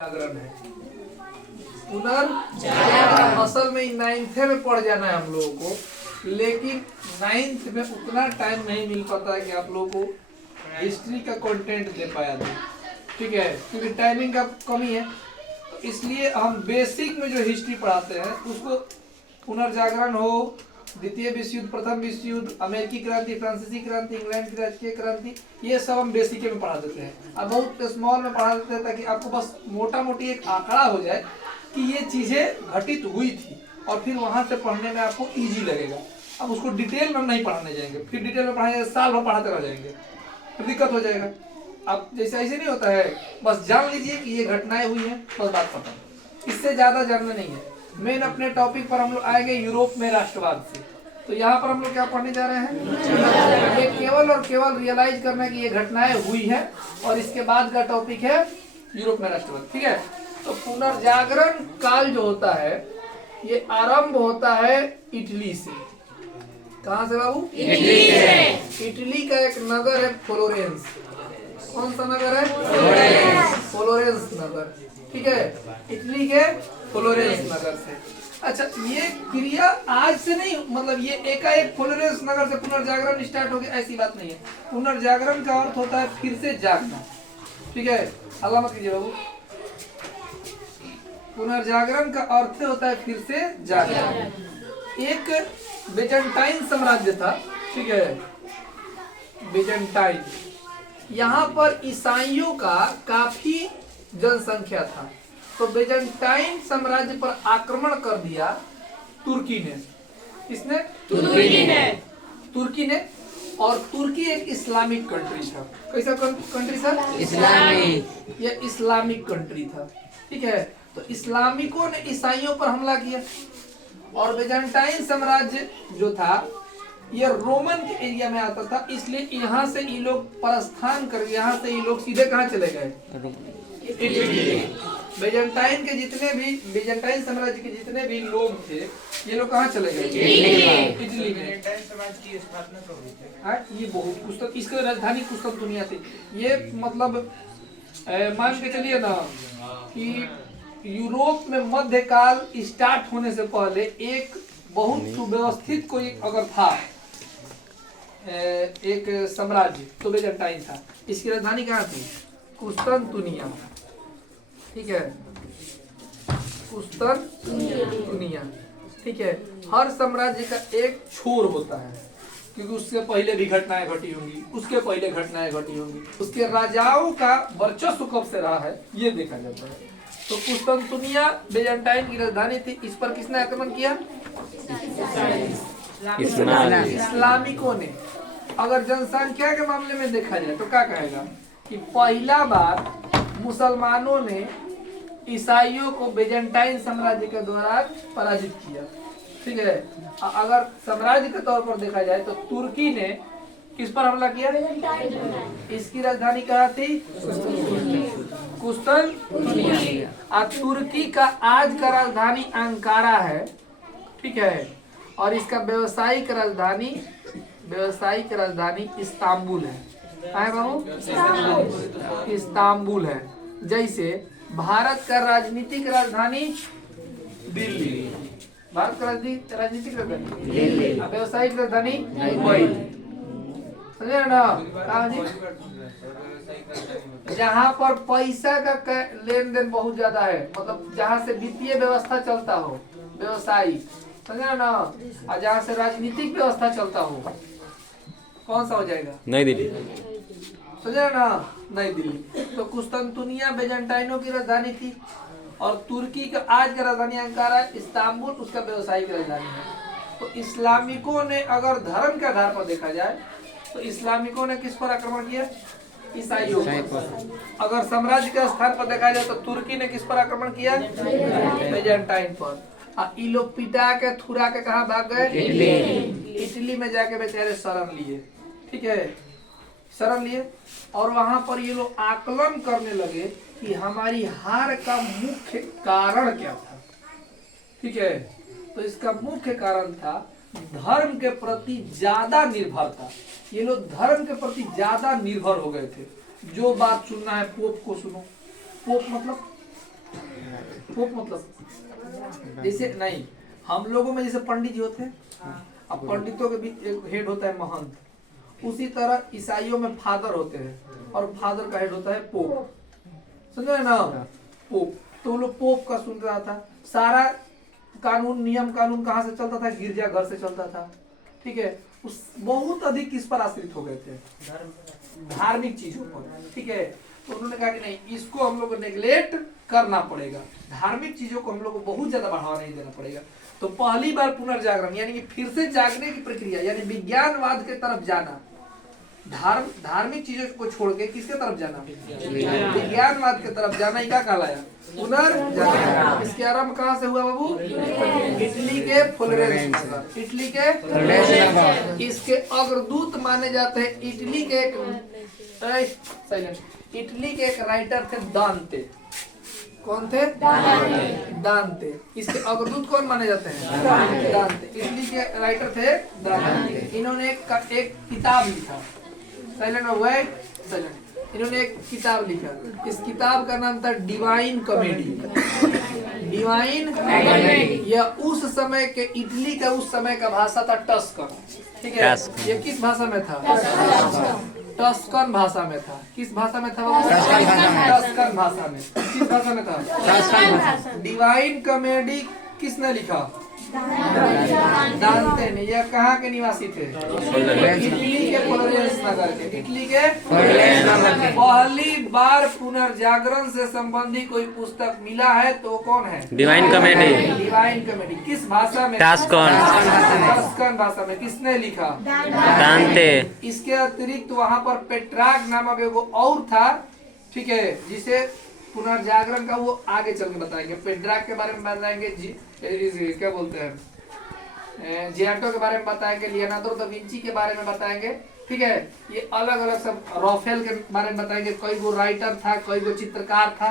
जागरण है। पुनर्जागरण असल में 9th में पढ़ जाना है हम लोगों को, लेकिन 9th में उतना टाइम नहीं मिल पाता है कि आप लोगों को हिस्ट्री का कंटेंट दे पाया था। ठीक है, क्योंकि टाइमिंग का कमी है, तो इसलिए हम बेसिक में जो हिस्ट्री पढ़ाते हैं उसको पुनर्जागरण हो, द्वितीय विश्व युद्ध, प्रथम विश्व युद्ध, अमेरिकी क्रांति, फ्रांसीसी क्रांति, इंग्लैंड की राजकीय क्रांति, ये सब हम बेसिक में पढ़ा देते हैं। अब बहुत स्मॉल में पढ़ा देते हैं ताकि आपको बस मोटा मोटी एक आंकड़ा हो जाए कि ये चीजें घटित हुई थी, और फिर वहां से पढ़ने में आपको इजी लगेगा। अब उसको डिटेल में हम नहीं पढ़ाने जाएंगे, फिर डिटेल में पढ़ाएंगे साल भर पढ़ाते रह जाएंगे, फिर दिक्कत हो जाएगा। अब जैसे ऐसे नहीं होता है, बस जान लीजिए कि ये घटनाएं हुई हैं, बस बात खत्म, इससे ज्यादा जानना नहीं है। मेन अपने टॉपिक पर हम लोग आएंगे यूरोप में राष्ट्रवाद से। तो यहाँ पर हम लोग क्या पढ़ने जा रहे हैं, ये केवल और केवल रियलाइज करना कि ये घटनाएं हुई है, और इसके बाद का टॉपिक है यूरोप में राष्ट्रवाद। ठीक है, तो पुनर्जागरण काल जो होता है ये आरंभ होता है इटली से। कहाँ से बाबू? इटली से। इटली का एक नगर है फ्लोरेंस। कौन सा नगर है? फ्लोरेंस नगर। ठीक है, इटली के फ्लोरेंस नगर से। अच्छा, ये क्रिया आज से नहीं, मतलब ये एकाएक फ्लोरेंस नगर से पुनर्जागरण स्टार्ट हो गया, ऐसी बात नहीं है। पुनर्जागरण का अर्थ होता है फिर से जागना। ठीक है, अल्लाह मत कीजिए बाबू। पुनर्जागरण का अर्थ होता है फिर से जागना। एक बिजेंटाइन साम्राज्य था। ठीक है, बिजेंटाइन, यहाँ पर ईसाइयों का काफी जनसंख्या था, तो बिजेंटाइन साम्राज्य पर आक्रमण कर दिया तुर्की ने। किसने? तुर्की ने। और तुर्की एक इस्लामिक कंट्री था। कैसा कंट्री था? इस्लामिक। यह इस्लामिक कंट्री था। ठीक है, तो इस्लामिकों ने ईसाइयों पर हमला किया, और बिजेंटाइन साम्राज्य जो था ये रोमन के एरिया में आता था, इसलिए यहाँ से ये लोग प्रस्थान कर, यहाँ से ये लोग सीधे कहाँ चले गए? इटली। बिजेंटाइन के जितने भी, बिजेंटाइन साम्राज्य के जितने भी लोग थे, ये लोग कहाँ चले गए? इटली में। बिजेंटाइन साम्राज्य की स्थापना कब हुई थी? हाँ, ये बहुत कुछ, इसकी राजधानी कुस्तुनतुनिया थी। ये मतलब मान के चलिए ना कि यूरोप में मध्यकाल स्टार्ट होने से पहले एक बहुत सुव्यवस्थित कोई अगर था एक साम्राज्य, तो बिजेंटाइन था। इसकी राजधानी कहाँ थी? कुस्तुनतुनिया। ठीक है, कुस्तुनतुनिया। ठीक है, हर साम्राज्य का एक छोर होता है, क्योंकि उससे पहले भी घटनाएं घटी होंगी, उसके पहले घटनाएं घटी होंगी, उसके राजाओं का वर्चस्व कब से रहा है ये देखा जाता है। तो कुस्तुनतुनिया बिजेंटाइन की राजधानी थी। इस पर किसने आक्रमण किया? इस्लामिकों ने। अगर जनसंख्या के मामले में देखा जाए तो क्या कहेगा कि पहला बार मुसलमानों ने ईसाइयों को बिजेंटाइन साम्राज्य के द्वारा पराजित किया। ठीक है, अगर साम्राज्य के तौर पर देखा जाए तो तुर्की ने किस पर हमला किया? इसकी राजधानी कहाँ थी? कुस्तुनतुनिया। तुर्की का आज का राजधानी अंकारा है। ठीक है, और इसका व्यावसायिक राजधानी इस्तांबुल है। है बाबू? इस्तांबुल है। जैसे भारत का राजनीतिक राजधानी दिल्ली, भारत का राजनीतिक राजधानी दिल्ली, व्यावसायिक राजधानी मुंबई। समझे ना? जहाँ पर पैसा का लेन देन बहुत ज्यादा है, मतलब जहाँ से वित्तीय व्यवस्था चलता हो, व्यवसायिक, समझे ना? और जहाँ से राजनीतिक व्यवस्था चलता हो, कौन सा हो जाएगा? नई दिल्ली। समझे ना? नई दिल्ली। तो कुस्तुनतुनिया बिजेंटाइनों की राजधानी थी, और तुर्की का आज का राजधानी अंकारा, इस्तांबुल उसका व्यवसायिक राजधानी है। तो इस्लामिकों ने अगर धर्म के आधार पर देखा जाए तो इस्लामिकों ने किस पर आक्रमण किया? ईसाइयों पर। अगर साम्राज्य के स्थान पर देखा जाए तो तुर्की ने किस पर आक्रमण किया? बिजेंटाइन पर। ये लोग पिटा के थुरा के कहाँ भाग गए? इटली में जाके बेचारे शरण लिए। ठीक है, शरण लिए, और वहां पर ये लोग आकलन करने लगे कि हमारी हार का मुख्य कारण क्या था। ठीक है, तो इसका मुख्य कारण था धर्म के प्रति ज्यादा निर्भरता। ये लोग धर्म के प्रति ज्यादा निर्भर हो गए थे। जो बात सुनना है पोप को सुनो। पोप मतलब पोप मतलब जैसे नहीं, हम लोगों में जैसे पंडित जी होते हैं, अब पंडितों के बीच एक हेड होता है महंत, उसी तरह ईसाइयों में फादर होते हैं और फादर का हेड होता है पोप, समझ रहे ना? पोप, तो वो लोग पोप का सुन रहा था। सारा कानून नियम कानून कहाँ से चलता था? गिरजा घर से चलता था, ठीक है। उस बहुत अधिक किस पर आश्रित हो गए थे? धार्मिक चीजों पर, ठीक है। तो उन्होंने कहा कि नहीं, इसको हम लोग को नेग्लेक्ट करना पड़ेगा, धार्मिक चीजों को हम लोग को बहुत ज्यादा बढ़ावा नहीं देना पड़ेगा। तो पहली बार पुनर्जागरण यानी कि फिर से जागने की प्रक्रिया, यानी विज्ञानवाद के तरफ जाना, धार्मिक चीजों को छोड़ के किसके तरफ जाना? विज्ञानवाद के तरफ जाना ही क्या कहलाया? पुनर्जागरण। इसके आरंभ कहाँ से हुआ बाबू? इटली के फ्लोरेंस नगर, इटली के फ्लोरेंस नगर। इसके अग्रदूत माने जाते हैं इटली के इटली के एक राइटर थे दांते। कौन थे? दांते। इसके अग्रदूत कौन माने जाते हैं? दांते। इटली के राइटर थे दांते। इन्होंने एक किताब लिखा, इन्होंने एक किताब लिखा। इस किताब का नाम था डिवाइन कॉमेडी। Divine comedy. यह उस समय के इटली का उस समय का भाषा था टस्कन, ठीक है। ये किस भाषा में था? टस्कन भाषा में था। किस भाषा में था? टस्कन भाषा में। किस भाषा में था? डिवाइन कॉमेडी किसने लिखा? दांते ने। यह कहाँ के निवासी थे? इटली के फ्लोरेंस नगर के। इटली के फ्लोरेंस नगर के। पहली बार पुनर्जागरण से संबंधी कोई पुस्तक मिला है तो कौन है? Divine comedy. डिवाइन कॉमेडी किस भाषा में? टस्कन भाषा में। किसने लिखा? दांते। इसके अतिरिक्त वहाँ पर पेट्रार्क नामक एगो और था, ठीक है, जिसे पुनर्जागरण का वो आगे चल के बताएंगे। पेट्रार्क के बारे में बताएंगे, क्या बोलते हैं, जियाटो के बारे में बताएंगे, लियोनार्डो दा विंची के बारे में बताएंगे, ठीक है। ये अलग अलग सब, राफेल के बारे में बताएंगे, कई गो राइटर था, कई गो चित्रकार था,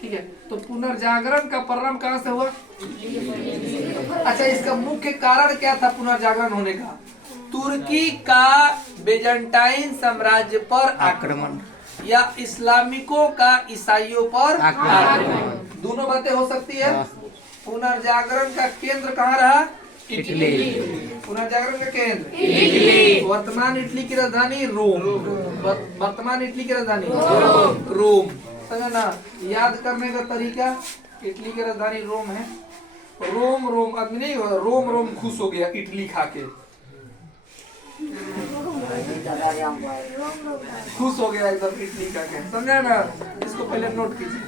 ठीक है। तो पुनर्जागरण का प्रारंभ कहाँ से हुआ? अच्छा, इसका मुख्य कारण क्या था पुनर्जागरण होने का? तुर्की का बेजेंटाइन साम्राज्य पर आक्रमण या इस्लामिकों का ईसाइयों पर आक्रमण, दोनों बातें हो सकती है। पुनर्जागरण का केंद्र कहाँ रहा? इटली। पुनर्जागरण का केंद्र इटली। वर्तमान इटली की राजधानी रोम। वर्तमान इटली की राजधानी रोम, समझे ना? याद करने का तरीका, इटली की राजधानी रोम है। रोम रोम आदमी नहीं, रोम रोम खुश हो गया इटली खा के, खुश हो गया एकदम इटली खा के, समझे ना? इसको पहले नोट कीजिए।